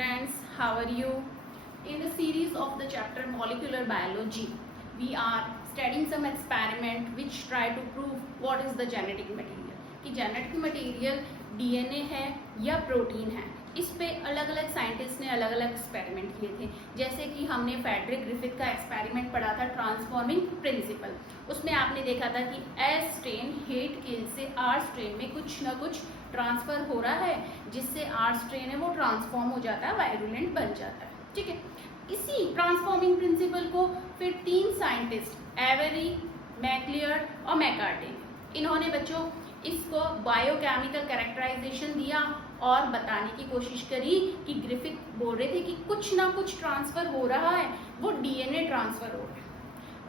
students, how are you? In the series of the chapter molecular biology, we are studying some experiment which try to prove what is the genetic material. कि genetic material DNA है या protein है. इस पे अलग अलग scientist ने अलग अलग एक्सपेरिमेंट किए थे. जैसे कि हमने फ्रेडरिक ग्रिफिथ का एक्सपेरिमेंट पढ़ा था ट्रांसफॉर्मिंग प्रिंसिपल. उसमें आपने देखा था कि एस स्ट्रेन हेट किल से आर स्ट्रेन में कुछ ना कुछ ट्रांसफर हो रहा है, जिससे आर स्ट्रेन है वो ट्रांसफॉर्म हो जाता है, वायरुलेंट बन जाता है. ठीक है, इसी ट्रांसफॉर्मिंग प्रिंसिपल को फिर तीन साइंटिस्ट एवेरी, मैक्लियर और मैकार्टे, इन्होंने बच्चों इसको बायोकेमिकल कैरेक्टराइजेशन दिया और बताने की कोशिश करी कि ग्रिफिथ बोल रहे थे कि कुछ ना कुछ ट्रांसफर हो रहा है, वो डीएनए ट्रांसफर हो रहा है.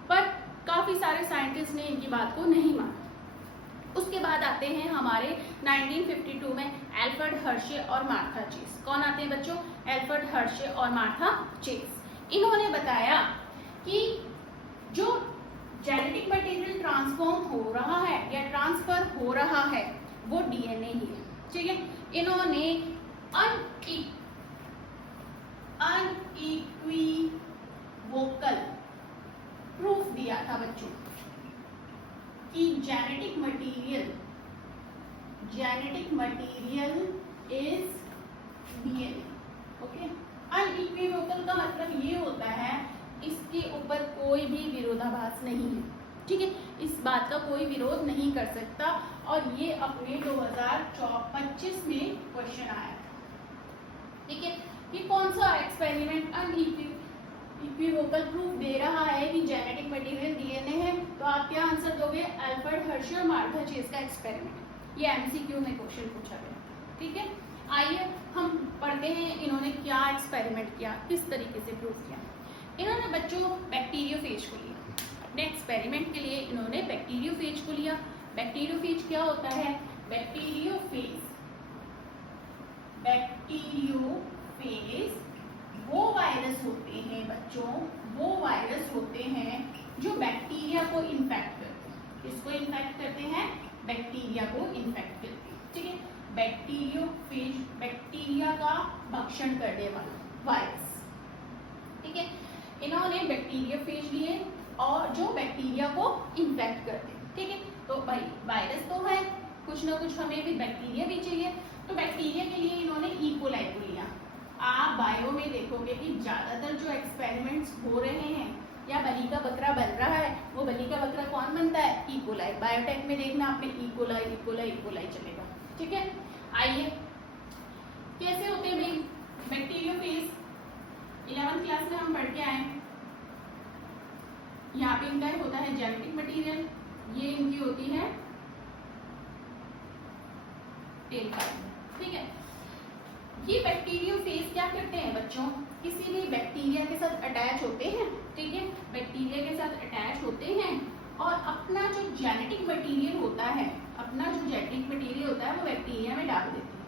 पर काफी सारे साइंटिस्ट ने इनकी बात को नहीं माना. उसके बाद आते हैं हमारे 1952 में एल्फ्रेड हर्शे और मार्था चेस. कौन आते हैं बच्चों? एल्फ्रेड हर्शे और मार्था चेस. इन्होंने बताया कि जो जेनेटिक मटेरियल ट्रांसफॉर्म हो रहा है या ट्रांसफर हो रहा है वो डीएनए ही है. ठीक है, इन्होंने अनइक्वीवोकल प्रूफ दिया था बच्चों कि genetic material is DNA. Okay, unequivocal का मतलब ये होता है इसके ऊपर कोई भी विरोधाभास नहीं है. ठीक है, इस बात का कोई विरोध नहीं कर सकता. और ये अपने 2025 में क्वेश्चन आया. ठीक है, ये कौन सा एक्सपेरिमेंट अनइक्वीवोकल प्रूफ दे रहा है कि जेनेटिक मटेरियल डीएनए है? तो आप क्या आंसर दोगे? एल्फ्रेड हर्शे और मार्था चेस का एक्सपेरिमेंट. ये एमसीक्यू में क्वेश्चन पूछा गया. ठीक है, आइए हम पढ़ते हैं इन्होंने क्या एक्सपेरिमेंट किया, किस तरीके से प्रूफ किया. इन्होंने बच्चों बैक्टीरियोफेज को लिया. अपने एक्सपेरिमेंट के लिए इन्होंने बैक्टीरियोफेज को लिया. बैक्टीरियोफेज क्या होता है? बैक्टीरियोफेज वो वायरस होते हैं बच्चों, वो वायरस होते हैं जो बैक्टीरिया को इन्फेक्ट करते हैं. किसको इन्फेक्ट करते हैं? बैक्टीरिया को इन्फेक्ट करते हैं. ठीक है, बैक्टीरियोफेज बैक्टीरिया का भक्षण करने वाला वायरस. ठीक है, इन्होंने बैक्टीरियोफेज लिए और जो बैक्टीरिया को इन्फेक्ट करते हैं. ठीक है, तो भाई वायरस तो है, कुछ ना कुछ हमें भी बैक्टीरिया भी चाहिए. तो बैक्टीरिया के लिए इन्होंने इकोलाई को लिया. आप बायो में देखोगे कि ज्यादातर जो एक्सपेरिमेंट्स हो रहे हैं या बलि का बकरा बन रहा है, वो बलि का बकरा कौन बनता है? इकोलाई. बायोटेक में देखना आपने इकोलाई चलेगा. ठीक है, आइए कैसे होते हैं भाई बैक्टीरियोफेज. 11th क्लास में हम पढ़ के आए. यहाँ पे इनका होता है जेनेटिक मटेरियल, ये इनकी होती है टेल पाइप. ठीक है, ये बैक्टीरियोफेज क्या करते हैं बच्चों? किसी भी बैक्टीरिया के साथ अटैच होते हैं. ठीक है, बैक्टीरिया के साथ अटैच होते हैं और अपना जो जेनेटिक मटेरियल होता है वो बैक्टीरिया में डाल देते हैं.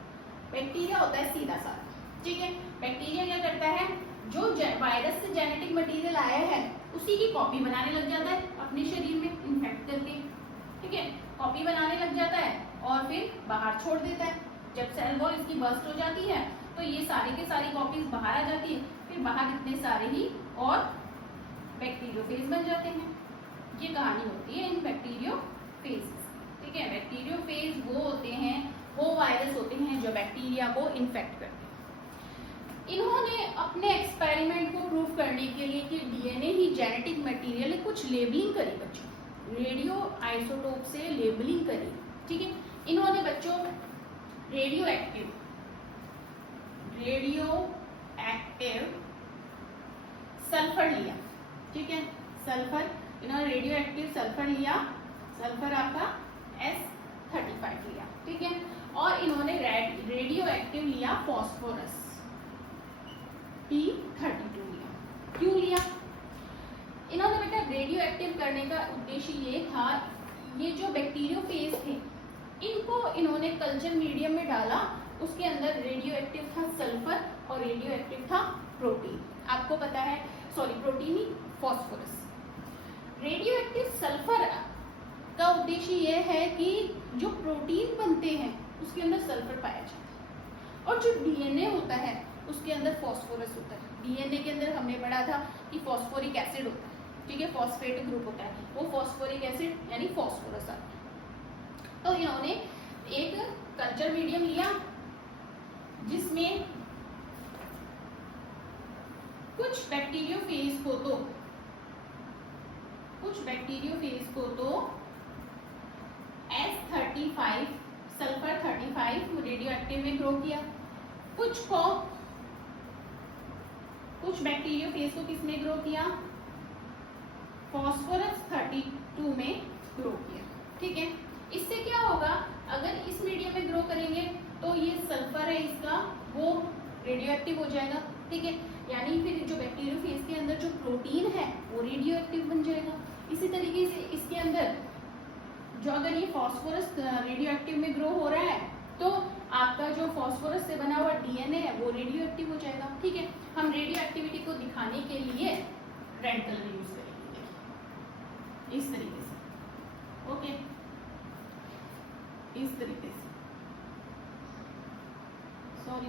बैक्टीरिया होता है सीधा साधा. ठीक है, बैक्टीरिया क्या करता है? जो वायरस से जेनेटिक मटेरियल आया है उसी की कॉपी बनाने लग जाता है अपने शरीर में इन्फेक्ट करके. ठीक है, कॉपी बनाने लग जाता है और फिर बाहर छोड़ देता है. जब सेल वॉल इसकी बर्स्ट हो जाती है तो ये सारी की सारी कॉपीज बाहर आ जाती है. फिर बाहर इतने सारे ही और बैक्टीरियोफेज बन जाते हैं. ये कहानी होती है इन बैक्टीरियोफेज. ठीक है, बैक्टीरियोफेज वो होते हैं, वो वायरस होते हैं जो बैक्टीरिया को इन्फेक्ट करते हैं. इन्होंने अपने एक्सपेरिमेंट को प्रूव करने के लिए कि डीएनए ही जेनेटिक मटेरियल है, कुछ लेबलिंग करी बच्चों. रेडियो आइसोटोप से लेबलिंग करी. ठीक है, इन्होंने बच्चों रेडियो एक्टिव सल्फर लिया. ठीक है, सल्फर, इन्होंने रेडियो एक्टिव सल्फर लिया. सल्फर आपका S35 लिया. ठीक है, और इन्होंने रेडियो एक्टिव लिया फॉस्फोरस P32 लिया. क्यों लिया? इन्होंने बेटा रेडियो एक्टिव करने का उद्देश्य ये था, ये जो बैक्टीरियोफेज थे इनको इन्होंने कल्चर मीडियम में डाला. उसके अंदर रेडियो एक्टिव था सल्फर और रेडियो एक्टिव था प्रोटीन. आपको पता है, सॉरी प्रोटीन ही फॉस्फोरस. रेडियो एक्टिव सल्फर का उद्देश्य यह है कि जो प्रोटीन बनते हैं उसके अंदर सल्फर पाया जाता है और जो डीएनए होता है उसके अंदर फॉस्फोरस होता है। डीएनए के अंदर हमने पढ़ा था कि फॉस्फोरिक एसिड होता है, ठीक है, फॉस्फेट ग्रुप होता है, वो फॉस्फोरिक एसिड यानी फॉस्फोरस आता है। तो इन्होंने एक कल्चर मीडियम लिया जिसमें कुछ बैक्टीरियोफेज को तो S35 सल्फर 35 रेडियो एक्टिव में ग्रो किया, कुछ बैक्टीरियोफेज को किसने ग्रो किया, फॉस्फोरस 32 में ग्रो किया, ठीक है। इससे क्या होगा, अगर इस मीडियम में ग्रो करेंगे तो ये सल्फर है इसका वो रेडियो एक्टिव हो जाएगा, ठीक है, यानी फिर जो बैक्टीरियोफेज के अंदर जो प्रोटीन है वो रेडियो एक्टिव बन जाएगा। इसी तरीके से इसके अंदर जो अगर ये फॉस्फोरस रेडियो एक्टिव में ग्रो हो रहा है तो आपका जो फॉस्फोरस से बना हुआ डीएनए है वो रेडियो एक्टिव हो जाएगा, ठीक है। हम रेडियो एक्टिविटी को दिखाने के लिए रेड कलर यूज करेंगे इस तरीके से, ओके, इस तरीके से। सॉरी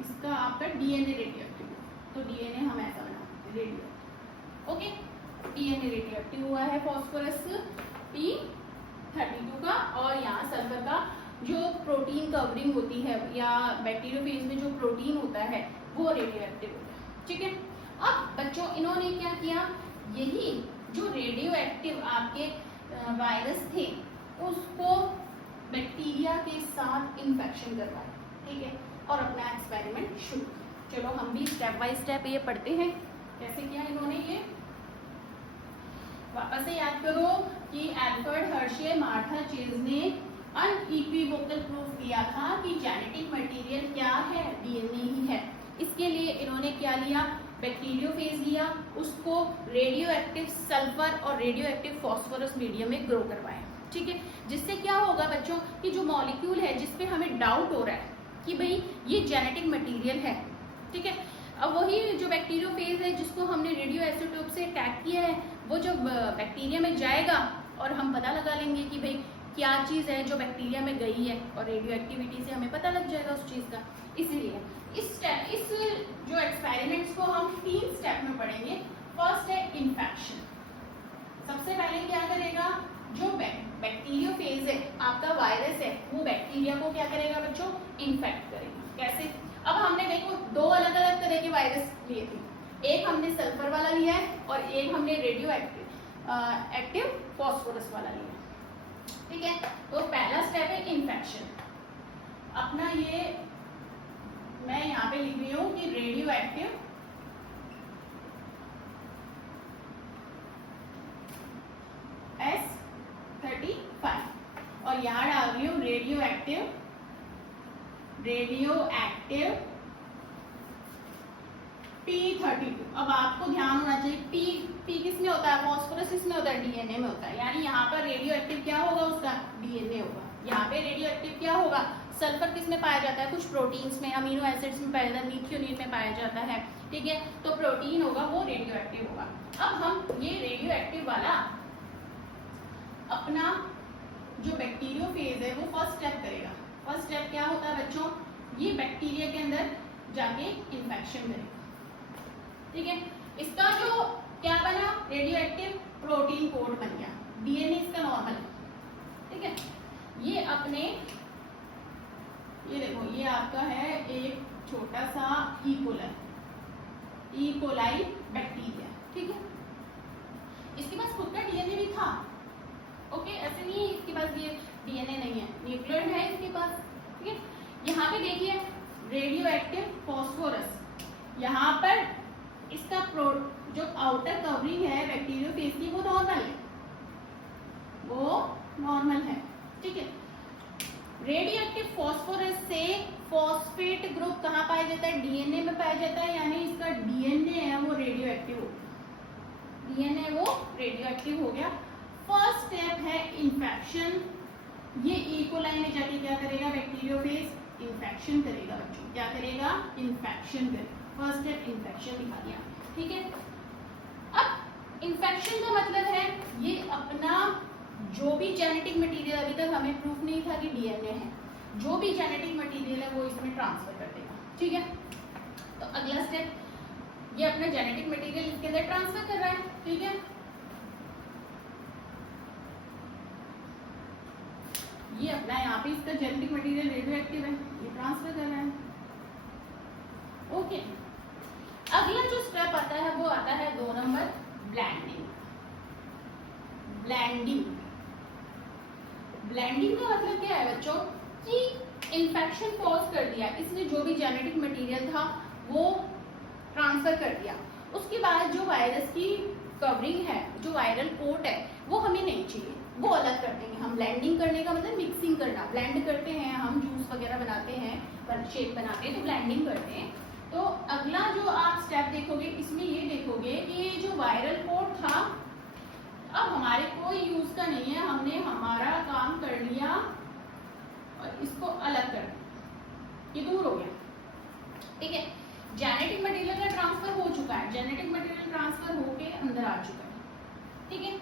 इसका आपका डीएनए रेडियो एक्टिव, तो डीएनए हम ऐसा बनाते हैं radio, okay. DNA radio active हुआ है फॉस्फोरस P32 का, और यहाँ सल्फर का जो प्रोटीन कवरिंग होती है या बैक्टीरियोफेज में जो प्रोटीन होता है वो रेडियो एक्टिव होता है, ठीक है। अब बच्चों इन्होंने क्या किया, यही जो रेडियो एक्टिव आपके वायरस थे उसको बैक्टीरिया के साथ इन्फेक्शन करवाया, ठीक है, और अपना एक्सपेरिमेंट शुरू किया। चलो हम भी स्टेप बाय स्टेप ये पढ़ते हैं कैसे किया इन्होंने ये। वापस से याद करो कि एल्फ्रेड हर्शे मार्था चेज ने अनइक्विवोकल प्रूफ दिया था कि जेनेटिक मटेरियल क्या है, डीएनए ही है। इसके लिए इन्होंने क्या लिया, बैक्टीरियोफेज लिया, उसको रेडियो एक्टिव सल्फर और रेडियो एक्टिव फॉस्फोरस मीडियम में ग्रो करवाया, ठीक है। जिससे क्या होगा बच्चों कि जो मॉलिक्यूल है जिसपे हमें डाउट हो रहा है कि भाई ये जेनेटिक मटेरियल है, ठीक है, अब वही जो बैक्टीरियोफेज है जिसको हमने रेडियो आइसोटोप से टैग किया है वो जब बैक्टीरिया में जाएगा और हम पता लगा लेंगे कि भाई क्या चीज़ है जो बैक्टीरिया में गई है, और रेडियो एक्टिविटी से हमें पता लग जाएगा उस चीज़ का। इसलिए इस जो एक्सपेरिमेंट्स को हम 3 स्टेप में पढ़ेंगे। फर्स्ट है इन्फेक्शन। सबसे पहले क्या करेगा, जो बैक्टीरियोफेज है आपका वायरस है वो बैक्टीरिया को क्या करेगा बच्चों, इन्फेक्ट करेगा। कैसे, अब हमने देखो 2 अलग अलग तरह के वायरस लिए थे, एक हमने सल्फर वाला लिया है और एक हमने रेडियो एक्टिव फॉस्फोरस वाला लिया है, ठीक है। तो पहला स्टेप है इन्फेक्शन। अपना ये मैं यहाँ पे लिख रही हूँ कि रेडियो एक्टिव S35 और यहाँ डाल रही हूँ रेडियो एक्टिव P32। अब आपको ध्यान होना चाहिए P किस में होता है, फॉस्फोरस किस में होता है, डीएनए में होता है, यानी यहाँ पर रेडियो एक्टिव क्या होगा उसका, डीएनए होगा। यहाँ पे रेडियो एक्टिव क्या होगा, सल्फर किस में पाया जाता है, कुछ प्रोटीन्स में, अमीनो एसिड्स में पाया जाता है, मिथियोनिन में पाया जाता है, ठीक है, तो प्रोटीन होगा वो रेडियो एक्टिव होगा। अब हम ये रेडियो एक्टिव वाला अपना जो बैक्टीरियोफेज है वो फर्स्ट स्टेप करेगा। फर्स्ट स्टेप क्या होता है बच्चों, ये बैक्टीरिया के अंदर जाके इन्फेक्शन करेगा, ठीक है। इसका जो क्या बना, रेडियो एक्टिव प्रोटीन कोड बन गया, डीएनए इसका नॉर्मल है, ठीक है। ये अपने ये देखो ये आपका है एक छोटा सा इकोलाई बैक्टीरिया, ठीक है। इसके पास खुद का डीएनए भी था, ओके, ऐसे नहीं इसके पास ये डीएनए नहीं है, न्यूक्लियोइड है इसके पास, ठीक है। यहाँ पे देखिए रेडियो एक्टिव फॉस्फोरस, यहाँ पर इसका जो आउटर कवरिंग है बैक्टीरियोफेज की वो नॉर्मल है, ठीक है। रेडियो एक्टिव फॉस्फोरस से फॉस्फेट ग्रुप कहाँ पाया जाता है, डीएनए में पाया जाता है, यानी इसका डीएनए है वो रेडियो एक्टिव हो गया, डीएनए वो रेडियो एक्टिव हो गया। फर्स्ट स्टेप है इन्फेक्शन। ये इकोलाई में जाके क्या करेगा, बैक्टीरियोफेज इन्फेक्शन करेगा बच्चों, क्या करेगा, इन्फेक्शन करेगा। फर्स्ट स्टेप इन्फेक्शन दिखा दिया, ठीक है। अब इन्फेक्शन का मतलब है ये अपना जो भी जेनेटिक मटेरियल, अभी तक हमें प्रूफ नहीं था कि डीएनए है, जो भी जेनेटिक मटेरियल है वो इसमें ट्रांसफर कर देगा, ठीक है। अगला स्टेप, ये अपना जेनेटिक मटेरियल इसके अंदर ट्रांसफर कर रहा है, ठीक है। ये अपना यहाँ पे इसका जेनेटिक मटेरियल रेडियो एक्टिव है, ये ट्रांसफर कर रहा है, ओके। अगला जो स्टेप आता है वो आता है 2 नंबर, ब्लेंडिंग। ब्लेंडिंग ब्लेंडिंग का मतलब क्या है बच्चों कि इन्फेक्शन कॉज कर दिया, इसने जो भी जेनेटिक मटेरियल था वो ट्रांसफर कर दिया, उसके बाद जो वायरस की कवरिंग है, जो वायरल कोट है, वो हमें नहीं चाहिए, वो अलग कर देंगे हम। ब्लेंडिंग करने का मतलब मिक्सिंग करना, ब्लेंड करते हैं हम, जूस वगैरह बनाते हैं, शेक बनाते हैं तो ब्लेंडिंग करते हैं। तो अगला जो आप स्टेप देखोगे इसमें ये देखोगे कि ये जो वायरल कोट था अब हमारे कोई यूज का नहीं है, हमने हमारा काम कर लिया और इसको अलग कर दिया, ये दूर हो गया, ठीक है। जेनेटिक मटेरियल का ट्रांसफर हो चुका है, जेनेटिक मटेरियल ट्रांसफर होके अंदर आ चुका है, ठीक है,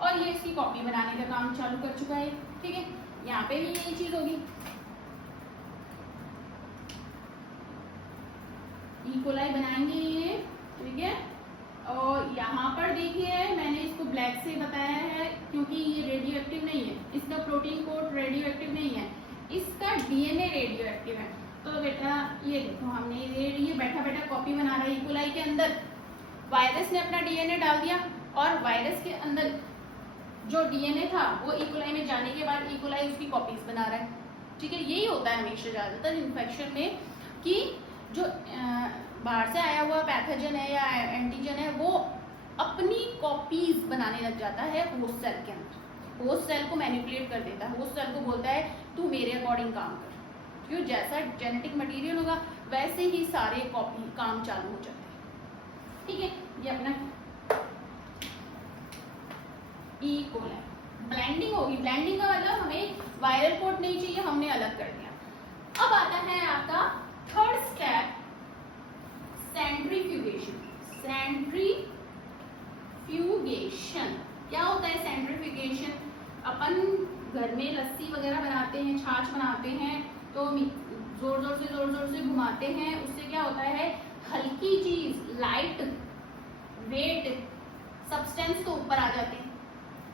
और ये इसकी कॉपी बनाने का काम चालू कर चुका है, ठीक है। यहाँ पे भी यही चीज होगी, इकोलाई बनाएंगे ये, ठीक है। और यहाँ पर देखिए मैंने इसको ब्लैक से बताया है क्योंकि ये रेडियो एक्टिव नहीं है, इसका प्रोटीन कोड रेडियो एक्टिव नहीं है, इसका डीएनए रेडियो एक्टिव है। तो बेटा ये देखो हमने ये बैठा बैठा कॉपी बना रहा है इकोलाई के अंदर, वायरस ने अपना डीएनए डाल दिया और वायरस के अंदर जो डीएनए था वो इकोलाई में जाने के बाद इकोलाई उसकी कॉपीज बना रहा है, ठीक है। यही होता है हमेशा ज्यादातर इन्फेक्शन में कि जो बाहर से आया हुआ पैथोजन है या एंटीजन है वो अपनी कॉपीज बनाने लग जाता है होस्ट सेल के अंदर, होस्ट सेल को मैनिपुलेट कर देता है, होस्ट सेल को बोलता है तू मेरे अकॉर्डिंग काम कर, क्यों जैसा जेनेटिक मटेरियल होगा वैसे ही सारे कॉपी काम चालू हो जाते हैं, ठीक है। ये अपना ई कोलाई ब्लेंडिंग होगी, ब्लेंडिंग का मतलब हमें वायरल कोड नहीं चाहिए, हमने अलग कर दिया। अब आता है आपका थर्ड स्टेप, सेंट्रीफ्यूगेशन। सेंट्रीफ्यूगेशन क्या होता है? सेंट्रीफ्यूगेशन अपन घर में लस्सी वगैरह बनाते हैं, छाछ बनाते हैं तो जोर जोर से घुमाते हैं, उससे क्या होता है हल्की चीज लाइट वेट सब्सटेंस तो ऊपर आ जाते हैं,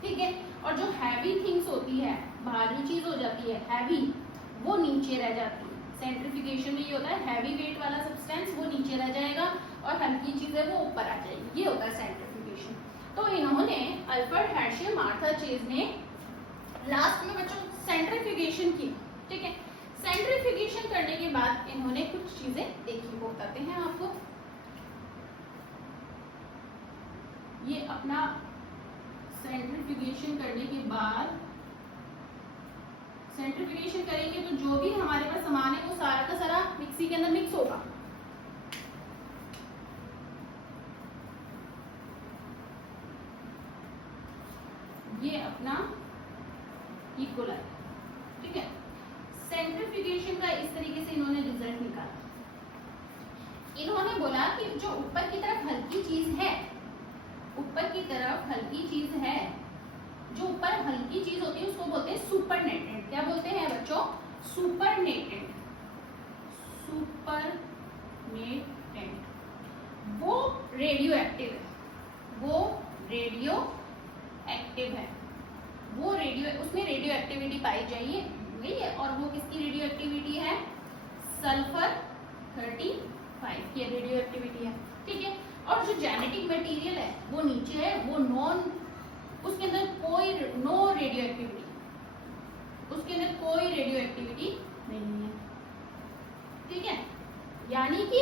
ठीक है, और जो हैवी थिंग्स होती है, भारी चीज हो जाती है हैवी, वो नीचे रह जाती है। सेंट्रीफ्यूगेशन में ये होता है हैवी वेट वाला सब्सटेंस वो नीचे रह जाएगा और हल्की चीजें वो ऊपर आ जाएगी, ये होता है सेंट्रीफ्यूगेशन। तो इन्होंने अल्फ्रेड हर्शे, मार्था चेज ने लास्ट में बच्चों सेंट्रीफ्यूगेशन की, ठीक है। सेंट्रीफ्यूगेशन करने के बाद इन्होंने कुछ चीजें देखी, वो बताते हैं आपको। ये अपना सेंट्रीफ्यूगेशन करने के बाद, सेंट्रीफ्यूगेशन करेंगे तो जो भी हमारे पास सामान है वो सारा का सारा मिक्सी के अंदर मिक्स होगा। ये अपना इकोलाई, ठीक है। सेंट्रीफ्यूगेशन का इस तरीके से इन्होंने रिजल्ट निकाला। इन्होंने बोला कि जो ऊपर की तरफ हल्की चीज है, ऊपर की तरफ हल्की चीज है, जो ऊपर हल्की चीज होती है उसको बोलते हैं सुपरनेटेंट। क्या बोलते हैं बच्चों? सुपरनेटेंट। सुपरनेटेंट वो रेडियो एक्टिव है, वो रेडियो एक्टिव है, वो उसमें रेडियो एक्टिविटी पाई जाइए गई है, और वो किसकी रेडियो एक्टिविटी है? सल्फर 35 की रेडियो एक्टिविटी है, ठीक है। और जो जेनेटिक मटेरियल है वो नीचे है, वो नॉन, उसके अंदर कोई नो रेडियो एक्टिविटी, उसके अंदर कोई रेडियो एक्टिविटी नहीं है, ठीक है। यानी कि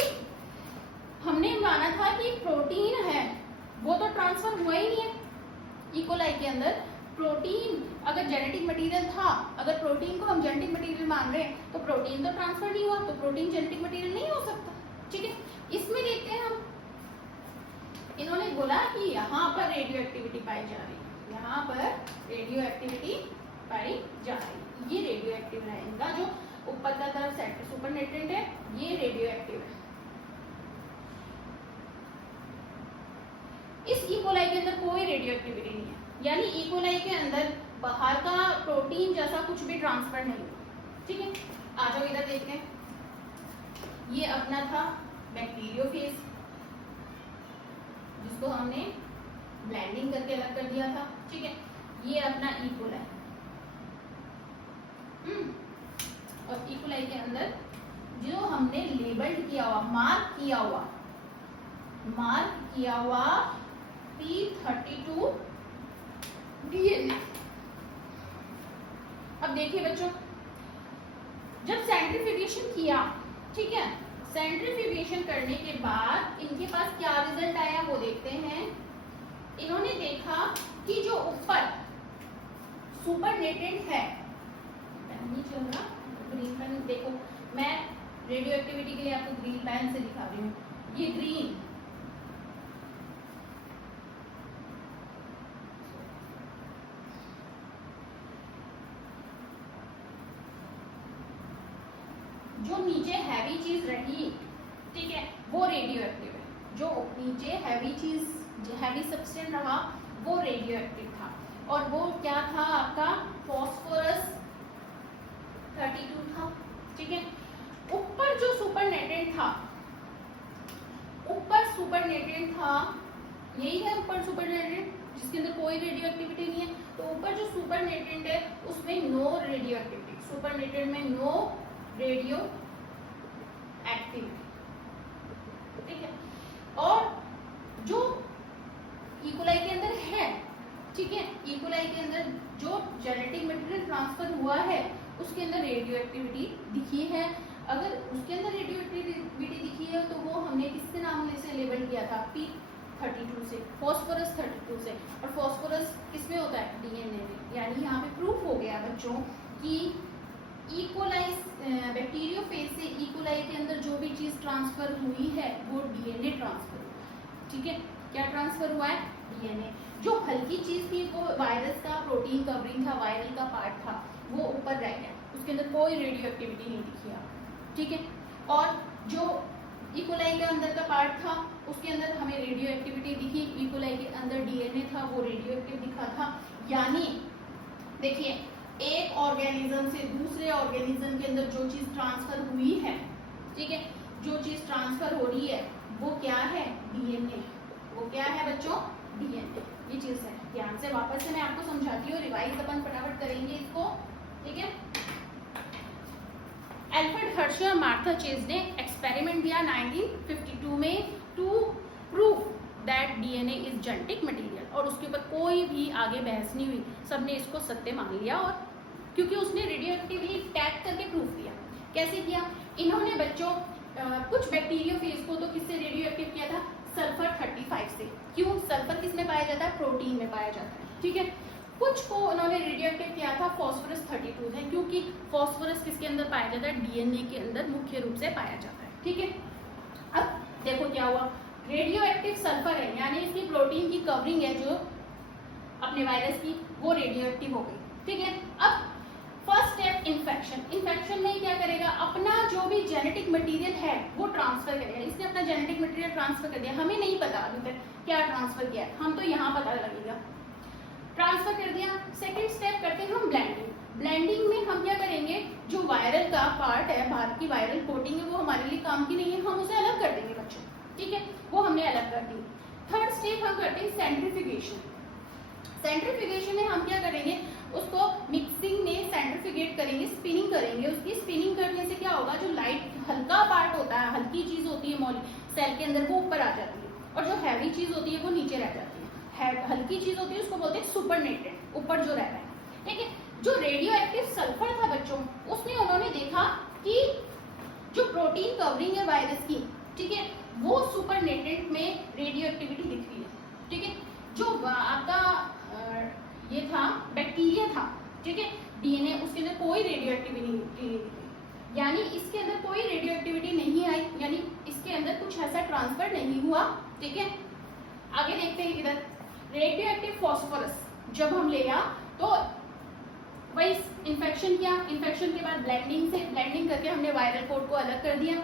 हमने माना था कि प्रोटीन है वो तो ट्रांसफर हुआ ही नहीं है इकोलाई के अंदर। प्रोटीन अगर जेनेटिक मटेरियल था, अगर प्रोटीन को हम जेनेटिक मटेरियल मान रहे हैं तो प्रोटीन तो ट्रांसफर नहीं हुआ, तो प्रोटीन जेनेटिक मटेरियल नहीं हो सकता, ठीक है। इसमें देखते हैं हम, इन्होंने बोला कि यहाँ पर रेडियो एक्टिविटी पाई जा रही है, यहाँ पर रेडियो एक्टिविटी पाई जा रही है, ये रेडियो एक्टिव है, इनका जो ऊपर का तरफ सुपरनेटेंट है ये रेडियो एक्टिव है। इस इकोलाई के अंदर कोई रेडियो एक्टिविटी नहीं है, यानी इकोलाई के अंदर बाहर का प्रोटीन जैसा कुछ भी ट्रांसफर नहीं हुआ, ठीक है। आ जाओ इधर देखते हैं, ये अपना था बैक्टीरियोफेज। इसको हमने ब्लेंडिंग करके अलग कर दिया था, ठीक है। ये अपना इकोलाई, और इकोलाई के अंदर जो हमने लेबल्ड किया हुआ, मार्क किया हुआ P32 डीएनए। अब देखिए बच्चों, जब सेंट्रीफ्यूगेशन किया, ठीक है, सेंट्रीफ्यूगेशन करने के बाद इनके पास क्या रिजल्ट आया वो देखते हैं। इन्होंने देखा कि जो ऊपर सुपरनेटेड है, नहीं चल रहा ग्रीन पेन, देखो मैं रेडियो एक्टिविटी के लिए आपको ग्रीन पेन से दिखा रही हूँ, ये ग्रीन, जो नीचे हैवी चीज रही, ठीक है, वो रेडियो एक्टिव है। जो नीचे हैवी चीज, हैवी सब्सटेंस रहा वो रेडियो एक्टिव था, और वो क्या था आपका फॉस्फोरस 32 था, ठीक है। ऊपर जो सुपरनेटेड था, यही है ऊपर सुपरनेटेड जिसके अंदर कोई रेडियो एक्टिविटी नहीं है। तो ऊपर जो सुपरनेटेड है उसमें नो रेडियो एक्टिविटी, सुपरनेटेड में नो रेडियो एक्टिविटी, ठीक है। और जो इकोलाई के अंदर है, ठीक है, इकोलाई के अंदर जो जेनेटिक मटेरियल ट्रांसफर हुआ है उसके अंदर रेडियो एक्टिविटी दिखी है। अगर उसके अंदर रेडियो एक्टिविटी दिखी है तो वो हमने किससे नाम से लेबल किया था, P32 से, फॉस्फोरस 32 से। और फॉस्फोरस किसमें होता है, डीएनए में। यानी यहाँ पे प्रूफ हो गया बच्चों कि इकोलाई, बैक्टीरियोफेज से इकोलाई के अंदर जो भी चीज ट्रांसफर हुई है वो डीएनए ट्रांसफर हुआ, ठीक है। क्या ट्रांसफर हुआ है, डीएनए। जो हल्की चीज थी वो वायरस का प्रोटीन कवरिंग था, वायरल का पार्ट था, वो ऊपर रह गया, उसके अंदर कोई रेडियो एक्टिविटी नहीं दिखी आपको, ठीक है। और जो इकोलाई के अंदर का पार्ट था उसके अंदर हमें रेडियो एक्टिविटी दिखी, इकोलाई के अंदर डीएनए था वो रेडियो एक्टिव दिखा था। यानी देखिए, एक ऑर्गेनिज्म से दूसरे ऑर्गेनिज्म के अंदर जो चीज ट्रांसफर हुई है, ठीक है, जो चीज ट्रांसफर हो रही है वो क्या है, डीएनए। वो क्या है बच्चों, डीएनए, ये चीज है। ध्यान से वापस से मैं आपको समझाती हूँ, रिवाइज अपन फटाफट करेंगे इसको, ठीक है। एल्फ्रेड हर्शर, मार्था चेज ने एक्सपेरिमेंट दिया 1952 में to prove that DNA is genetic material, और उसके ऊपर कोई भी आगे बहस नहीं हुई, सबने इसको सत्य मान लिया। और क्योंकि उसने रेडियो एक्टिवली टैग करके प्रूफ किया। कैसे किया, इन्होंने बच्चों कुछ बैक्टीरियोफेज को तो किससे रेडियो एक्टिव किया था, सल्फर 35 से। क्यों, सल्फर किस में पाया जाता है, प्रोटीन में पाया जाता है, ठीक है। कुछ को उन्होंने रेडियो एक्टिव किया था फॉस्फोरस 32 से, क्योंकि फॉस्फोरस किसके अंदर पाया जाता है, डीएनए के अंदर मुख्य रूप से पाया जाता है, ठीक है। अब देखो क्या हुआ, रेडियो एक्टिव सल्फर है, यानी इसकी प्रोटीन की कवरिंग है जो अपने वायरस की, वो रेडियो एक्टिव हो गई, ठीक है। अब फर्स्ट स्टेप इन्फेक्शन, इन्फेक्शन में क्या करेगा, अपना जो भी जेनेटिक मटेरियल है वो ट्रांसफर करेगा। इसने अपना जेनेटिक मटेरियल ट्रांसफर कर दिया, हमें नहीं पता अभी तक क्या ट्रांसफर किया है, हम तो यहाँ पता लगेगा, ट्रांसफर कर दिया। सेकंड स्टेप करते हैं हम ब्लेंडिंग। ब्लेंडिंग में हम क्या करेंगे, जो वायरल का पार्ट है, बाहर की वायरल कोटिंग है, वो हमारे लिए काम की नहीं है, हम उसे अलग कर देंगे बच्चों, ठीक है, वो हमने अलग कर दी। थर्ड स्टेप हम करते हैं सेंट्रीफ्यूगेशन। सेंट्रीफ्यूगेशन में हम क्या करेंगे, उसको मिक्सिंग में सेंट्रीफ्यूगेट करेंगे, स्पिनिंग करेंगे। उसकी स्पिनिंग करने से क्या होगा, जो लाइट हल्का पार्ट होता है, हल्की चीज होती है सेल के अंदर, वो ऊपर आ जाती है, और जो हैवी चीज होती है वो नीचे रह जाती है। हल्की चीज होती है उसको बोलते हैं सुपरनेटेड, ऊपर जो रहता है, ठीक है। जो रेडियो एक्टिव सल्फर था बच्चों, उसमें उन्होंने देखा कि जो प्रोटीन कवरिंग है वायरस की, ठीक है, वो सुपरनेटेड में रेडियो एक्टिविटी दिख रही है, ठीक है। जो आपका ये था बैक्टीरिया था, ठीक है, डीएनए, उसके अंदर कोई रेडियो एक्टिविटी नहीं दिखी, यानी इसके अंदर कोई रेडियो एक्टिविटी नहीं आई, यानी इसके अंदर कुछ ऐसा ट्रांसफर नहीं हुआ, ठीक है। आगे देखते हैं इधर, रेडियो एक्टिव फॉस्फोरस जब हम ले आ तो वही इन्फेक्शन किया, इन्फेक्शन के बाद ब्लेंडिंग करके हमने वायरल कोड को अलग कर दिया।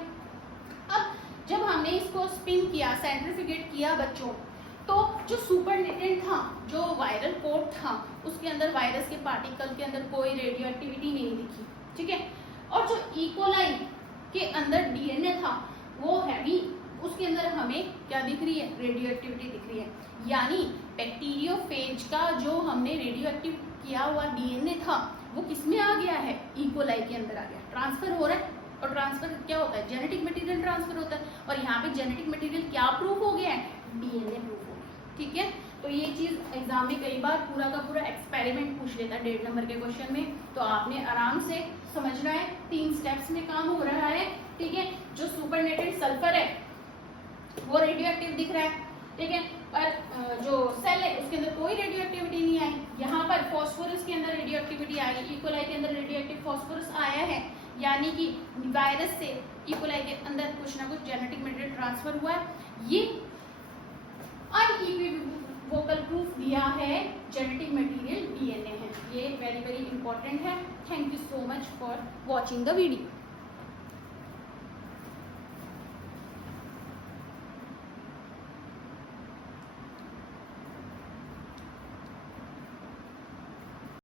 अब जब हमने इसको स्पिन किया, सेंट्रीफ्यूगेट किया बच्चों, तो जो सुपरनेटेड था, जो वायरल कोड था, उसके अंदर वायरस के पार्टिकल के अंदर कोई रेडियो एक्टिविटी नहीं दिखी, ठीक है। और जो इकोलाई के अंदर डीएनए था वो हैवी, उसके अंदर हमें क्या क्या दिख रही है, रेडियो एक्टिविटी दिख रही है। यानी बैक्टीरियोफेज का जो हमने रेडियो एक्टिव किया हुआ डीएनए था वो किसमें आ गया है, इकोलाई के अंदर आ गया, ट्रांसफर हो रहा है। और ट्रांसफर क्या होता है, जेनेटिक मटेरियल ट्रांसफर होता है। और यहाँ पे जेनेटिक मटेरियल क्या प्रूफ हो गया है, डीएनए प्रूफ हो गया। ठीक है, तो ये चीज एग्जाम में कई बार पूरा का पूरा एक्सपेरिमेंट पूछ लेता है 1.5 नंबर के क्वेश्चन में, तो आपने आराम से समझना है, 3 स्टेप्स में काम हो रहा है। ठीक है, जो सुपरनेटेड सल्फर है वो रेडियो एक्टिव दिख रहा है। ठीक है, पर जो सेल है उसके अंदर कोई रेडियो एक्टिविटी नहीं आई। यहाँ पर फॉस्फोरस के अंदर रेडियो एक्टिविटी आई, इकोलाई के अंदर रेडियो एक्टिव फॉस्फोरस आया है, यानी कि वायरस से इकोलाई के अंदर कुछ ना कुछ जेनेटिक मटेरियल ट्रांसफर हुआ है। ये अनइक्विवोकल प्रूफ दिया है जेनेटिक मटेरियल डीएनए है। ये वेरी वेरी इंपॉर्टेंट है। Thank you so much for watching the video.